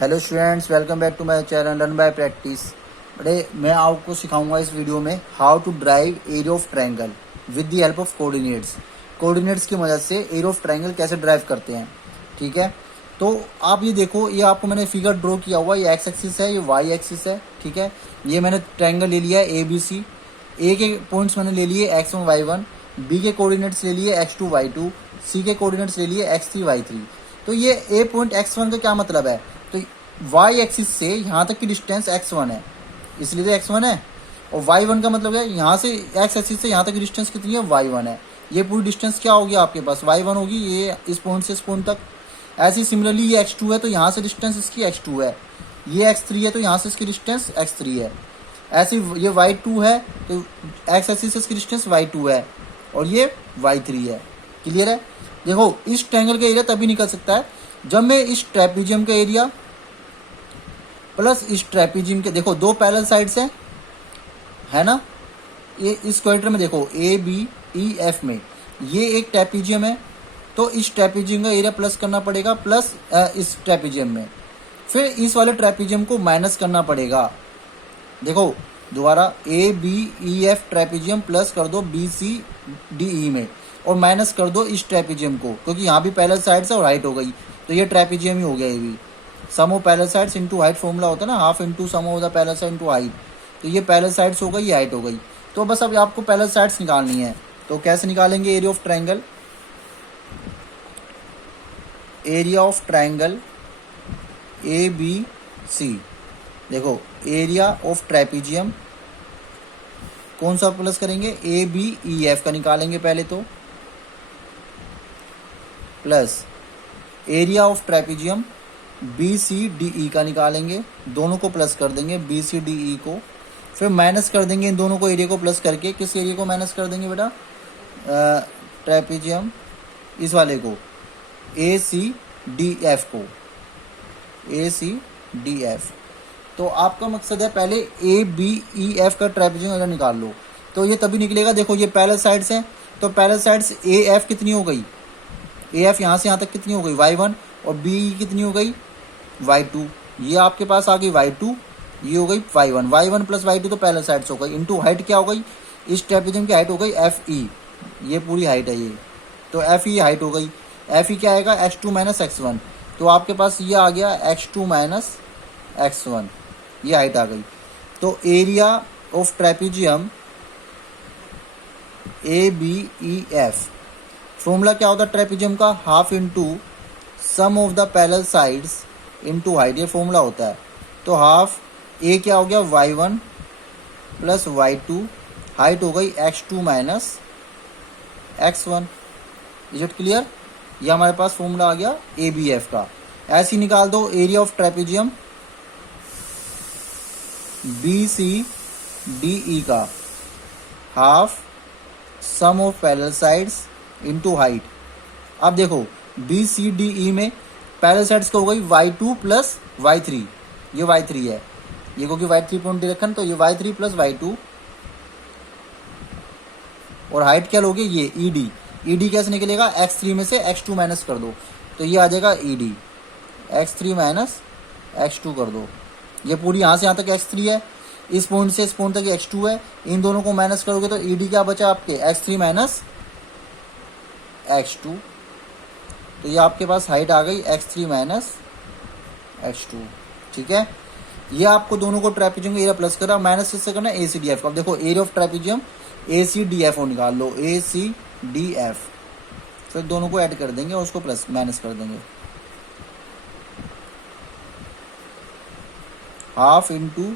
Hello students, welcome back to my channel learn by practice. बड़े मैं आपको सिखाऊंगा इस वीडियो में how to derive area of triangle with the help of coordinates. Coordinates की मदद से एरिया ऑफ ट्रायंगल कैसे ड्राइव करते हैं। ठीक है, तो आप ये देखो, ये आपको मैंने फिगर ड्रॉ किया हुआ, ये एक्स एक्सिस है, ये वाई एक्सिस है। ठीक है, ये मैंने ट्रायंगल ले लिया है ए बी सी। ए के पॉइंट्स मैंने ले लिए x1 y1, बी के कोऑर्डिनेट्स ले लिए x2 y2, सी के कोऑर्डिनेट्स ले लिए x3 y3। तो ये ए पॉइंट x1 का क्या मतलब है, तो y एक्सिस से यहाँ तक की डिस्टेंस x1 है, इसलिए तो x1 है। और y1 का मतलब है यहाँ से x एक्सिस से यहाँ तक की डिस्टेंस कितनी है, y1 है। ये पूरी डिस्टेंस क्या होगी आपके पास, y1 होगी, ये इस पॉइंट से इस पॉइंट तक। ऐसे सिमिलरली ये x2 है, तो यहाँ से डिस्टेंस इसकी x2 है। ये x3 है, तो यहाँ से इसकी डिस्टेंस x3 है। ऐसे ये y2 है, तो x एक्सिस से इसकी डिस्टेंस y2 है, और ये y3 है। क्लियर है। देखो, इस ट्रायंगल का एरिया तभी निकल सकता है जब मैं इस ट्रेपीजियम का एरिया प्लस इस ट्रेपीजियम के, देखो दो पैरेलल साइड्स हैं, है ना। ये इस क्वाड्रेंट में देखो ए बी ई एफ में ये एक ट्रेपीजियम है, तो इस ट्रेपीजियम का एरिया प्लस करना पड़ेगा प्लस इस ट्रेपीजियम में, फिर इस वाले ट्रेपीजियम को माइनस करना पड़ेगा। देखो दोबारा, A B E F trapezium plus कर दो बी सी डी ई में, और माइनस कर दो इस ट्रेपीजियम को, क्योंकि यहाँ भी पैरेलल साइड्स है और हाइट हो गई, तो ये ट्रेपीजियम ही हो गया। ये भी sum of parallel sides into height formula होता है ना, half into sum of the parallel side into height. तो ये पैरेलल साइड्स हो गई, ये हाइट हो गई। तो बस अब आपको पैरेलल साइड्स निकालनी है। तो कैसे निकालेंगे area of triangle, area of triangle A B C. देखो एरिया ऑफ ट्रेपीजियम कौन सा प्लस करेंगे, ए बी ई एफ का निकालेंगे पहले, तो plus area of trapezium B C D E का निकालेंगे, दोनों को प्लस कर देंगे बी सी डी ई को, फिर माइनस कर देंगे इन दोनों को, एरिया को प्लस करके। किस एरिया को माइनस कर देंगे बेटा, ट्रेपीजियम इस वाले को, ए सी डी एफ को, ए सी डी एफ। तो आपका मकसद है पहले ए बी ई एफ का ट्रेपीजियम अगर निकाल लो, तो ये तभी निकलेगा। देखो ये पैरेलल साइड्स हैं, तो पैरेलल साइड्स ए एफ कितनी हो गई, ए एफ यहाँ से यहाँ तक कितनी हो गई y1, और बी कितनी हो गई y2। ये आपके पास आ गई y2, ये हो गई y1, y1 प्लस y2 तो पैरेलल साइड्स हो गई, इनटू हाइट क्या हो गई, इस ट्रेपीजियम की हाइट हो गई एफ ई, ये पूरी हाइट है ये, तो एफ ई हाइट हो गई। एफ ई क्या आएगा, x2 माइनस x1, तो आपके पास ये आ गया x2 माइनस x1, ये हाइट आ गई। तो area of trapezium A B E F, formula क्या होता है ट्रेपीजियम का, half into sum of the parallel sides into height, ये फॉर्मूला होता है। तो हाफ ए क्या हो गया y1 प्लस y2, हाइट हो गई x2 minus x1। Is it clear. ये हमारे पास फॉर्मूला आ गया ए बी एफ का। ऐसे ही निकाल दो area of trapezium B C D E का, half sum of parallel sides into height. अब देखो बी सी डी ई में पैरेलल साइड्स का हो गई y2 प्लस y3, ये y3 है, ये क्योंकि y3 पॉइंट दे रखा, तो ये y3 प्लस y2, और हाइट क्या लोगे, ये ed। ed कैसे निकलेगा, x3 में से x2 माइनस कर दो, तो ये आ जाएगा ed, x3 माइनस x2 कर दो। ये पूरी यहाँ से यहाँ तक x3 है, इस पॉइंट से इस पॉइंट तक x2 है, इन दोनों को माइनस करोगे तो ed क्या बचा आपके, x3 माइनस x2। तो ये आपके पास हाइट आ गई x3 माइनस x2। ठीक है, ये आपको दोनों को ट्रेपीजियम का एरिया प्लस करा, माइनस किससे करना है, ए सी डी एफ। अब देखो area of trapezium A C D F और निकाल लो, ए सी डी एफ, फिर दोनों को ऐड कर देंगे और उसको प्लस माइनस कर देंगे। हाफ इंटू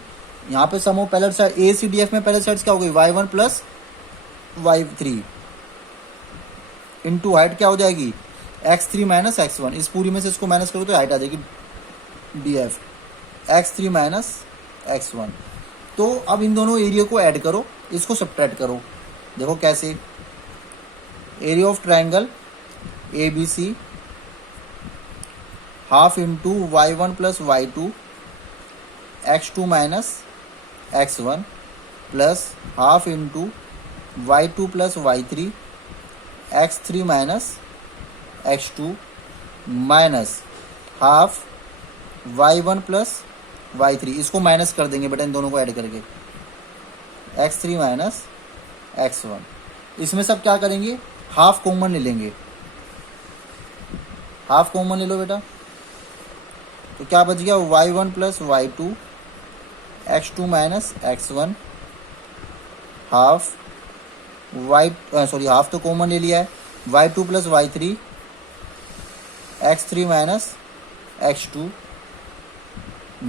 यहाँ पे sum of parallel side, A C D F में पैरेलल साइड्स क्या हो गई, y1 plus y3 into height क्या हो जाएगी, x3 माइनस x1। इस पूरी में से इसको माइनस करो तो हाइट आ जाएगी D F, x3 minus x1। तो अब इन दोनों एरिया को ऐड करो, इसको सब्ट्रैक्ट करो। देखो कैसे, area of triangle A B C, half into y1 plus y2, x2 minus x1, plus half into y2 plus y3, x3 minus x2, minus half y1 plus y3, इसको minus कर देंगे बेटा इन दोनों को ऐड करके, x3 माइनस x1। इसमें सब क्या करेंगे, हाफ कॉमन ले लेंगे, हाफ कॉमन ले लो बेटा, तो क्या बच गया, y1 plus y2, x2 minus x1, half half तो कॉमन ले लिया है, y2 plus y3, x3 minus x2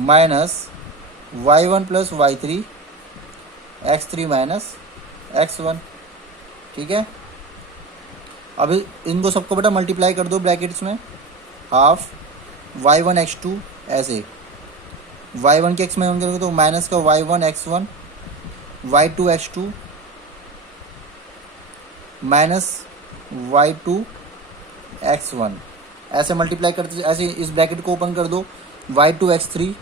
minus y1 plus y3, x3 minus x1। ठीक है, अभी इनको सबको बेटा मल्टीप्लाई कर दो ब्रैकेट्स में, हाफ y1 x2, ऐसे y1 के x में हम करेंगे तो माइनस का y1 x1, y2 x2 minus y2 x1, ऐसे मल्टीप्लाई करते, ऐसे इस ब्रैकेट को ओपन कर दो, y2 x3,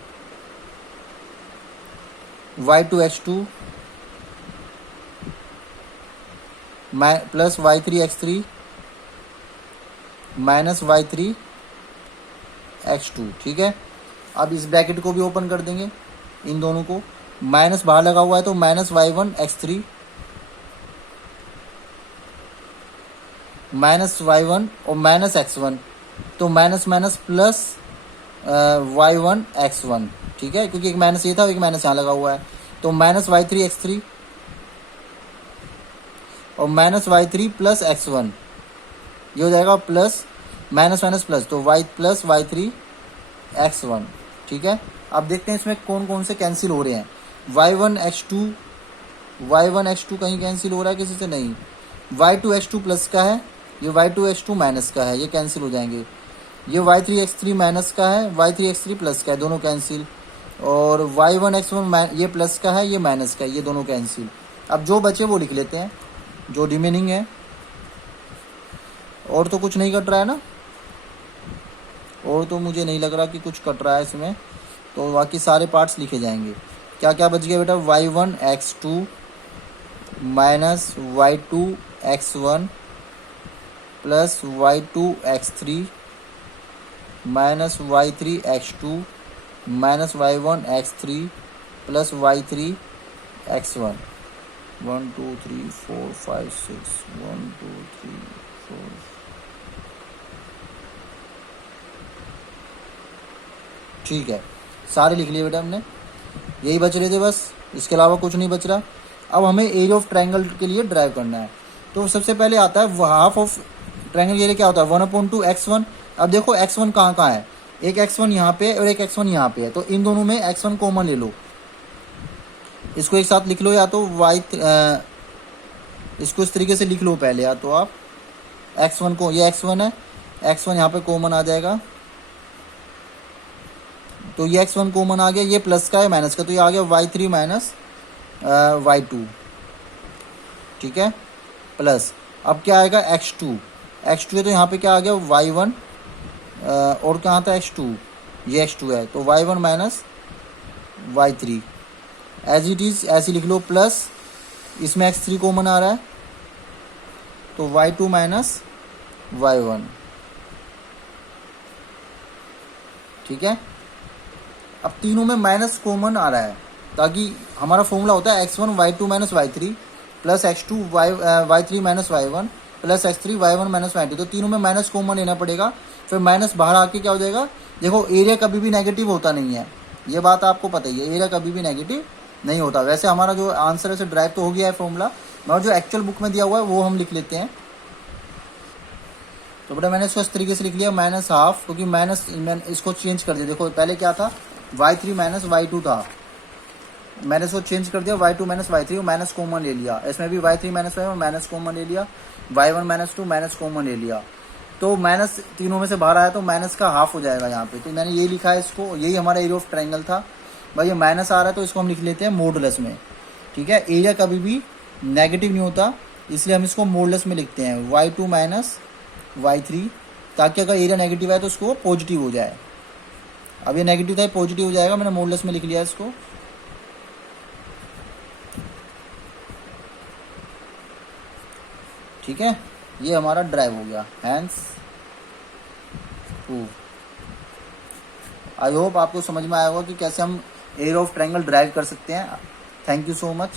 y2 x2 plus y3 x3 minus y3 x2। ठीक है, अब इस ब्रैकेट को भी ओपन कर देंगे, इन दोनों को, माइनस बाहर लगा हुआ है तो minus y1 x3 minus y1 और माइनस x1, तो minus minus plus y1 x1। ठीक है, क्योंकि एक माइनस ये था एक माइनस यहाँ लगा हुआ है, तो माइनस y3 x3 और माइनस y3 प्लस x1, ये हो जाएगा प्लस माइनस माइनस प्लस, तो y प्लस y3 x1। ठीक है, अब देखते हैं इसमें कौन कौन से कैंसिल हो रहे हैं, y1 x2 कहीं कैंसिल हो रहा है किसी से, नहीं, y2 x2 प्लस का है, ये y2 x2 माइनस का है, ये कैंसिल हो जाएंगे, ये y3 x3 माइनस का है, y3 x3 प्लस का है, दोनों कैंसिल, और y1 x1 ये प्लस का है, ये माइनस का है, ये दोनों कैंसिल। अब जो बचे वो लिख लेते हैं, जो रिमेनिंग है, और तो कुछ नहीं कट रहा है ना, और तो मुझे नहीं लग रहा कि कुछ कट रहा है इसमें, तो बाकी सारे पार्ट्स लिखे जाएंगे। क्या क्या बच गया बेटा, y1 x2 minus y2 x1 plus y2 x3 minus y3 x2 minus y1 x3 plus y3 x1। 1 2 3 4 5 6 1 2 3 4। ठीक है, सारे लिख लिए बेटा हमने, यही बच रहे थे बस, इसके अलावा कुछ नहीं बच रहा। अब हमें एरिया ऑफ ट्रायंगल के लिए ड्राइव करना है, तो सबसे पहले आता है हाफ ऑफ ट्रायंगल के लिए क्या होता है, 1/2 x1। अब देखो x1 कहाँ कहाँ है, एक x1 यहाँ पे और एक x1 यहाँ पे है, तो इन दोनों में x1 कॉमन ले लो, इसको एक साथ लिख लो, या तो इसको इस तरीके से लिख लो पहले, या तो आप x1 को, ये x1 है, x1 यहाँ पे कॉमन आ जाएगा, तो ये x1 कॉमन आ गया, ये प्लस का है माइनस का, तो ये आ गया y3 माइनस y2। ठीक है, प्लस अब क्या आएगा x2 है, तो यहाँ पे क्या आ गया y1, और कहाँ था x2, ये x2 है, तो y1 minus y3, as it is ऐसे लिख लो, प्लस इसमें x3 कॉमन आ रहा है, तो y2 माइनस y1। ठीक है, अब तीनों में माइनस कॉमन आ रहा है, ताकि हमारा फॉर्मूला होता है x1 y2 minus y3 plus x2 y3 minus y1 plus x3 y1 minus y2, तो तीनों में माइनस कॉमन लेना पड़ेगा, फिर माइनस बाहर आके क्या हो जाएगा, देखो एरिया कभी भी नेगेटिव होता नहीं है, ये बात आपको पता ही है, एरिया कभी भी नेगेटिव नहीं होता। वैसे हमारा जो आंसर है से ड्राइव तो हो गया है फॉर्मूला, और जो एक्चुअल बुक में दिया हुआ है वो हम लिख लेते हैं। तो बेटा मैंने इसको इस तरीके से लिख लिया, माइनस हाफ, क्योंकि माइनस मैंने इसको चेंज कर दिया, देखो पहले क्या था y3 माइनस y2 था, मैंने इसको चेंज कर दिया y2 minus y3, minus common ले लिया, इसमें भी y3 minus y1 minus common ले लिया, y1 माइनस 2 माइनस कॉमन ले लिया, तो माइनस तीनों में से बाहर आया तो माइनस का हाफ हो जाएगा यहाँ पे, तो मैंने ये लिखा है इसको, यही हमारा एरिया ऑफ ट्रायंगल था भाई। ये माइनस आ रहा है तो इसको हम लिख लेते हैं मॉडुलस में। ठीक है, एरिया कभी भी नेगेटिव नहीं होता, इसलिए हम इसको मॉडुलस में लिखते हैं y2 माइनस y3, ताकि अगर एरिया नेगेटिव है तो उसको पॉजिटिव हो जाए। अब ये नेगेटिव था, पॉजिटिव हो जाएगा, मैंने मॉडुलस में लिख लिया इसको। ठीक है, ये हमारा ड्राइव हो गया, हैंस प्रूव। आई होप आपको समझ में आया होगा कि कैसे हम एरिया ऑफ ट्रायंगल ड्राइव कर सकते हैं। Thank you so much.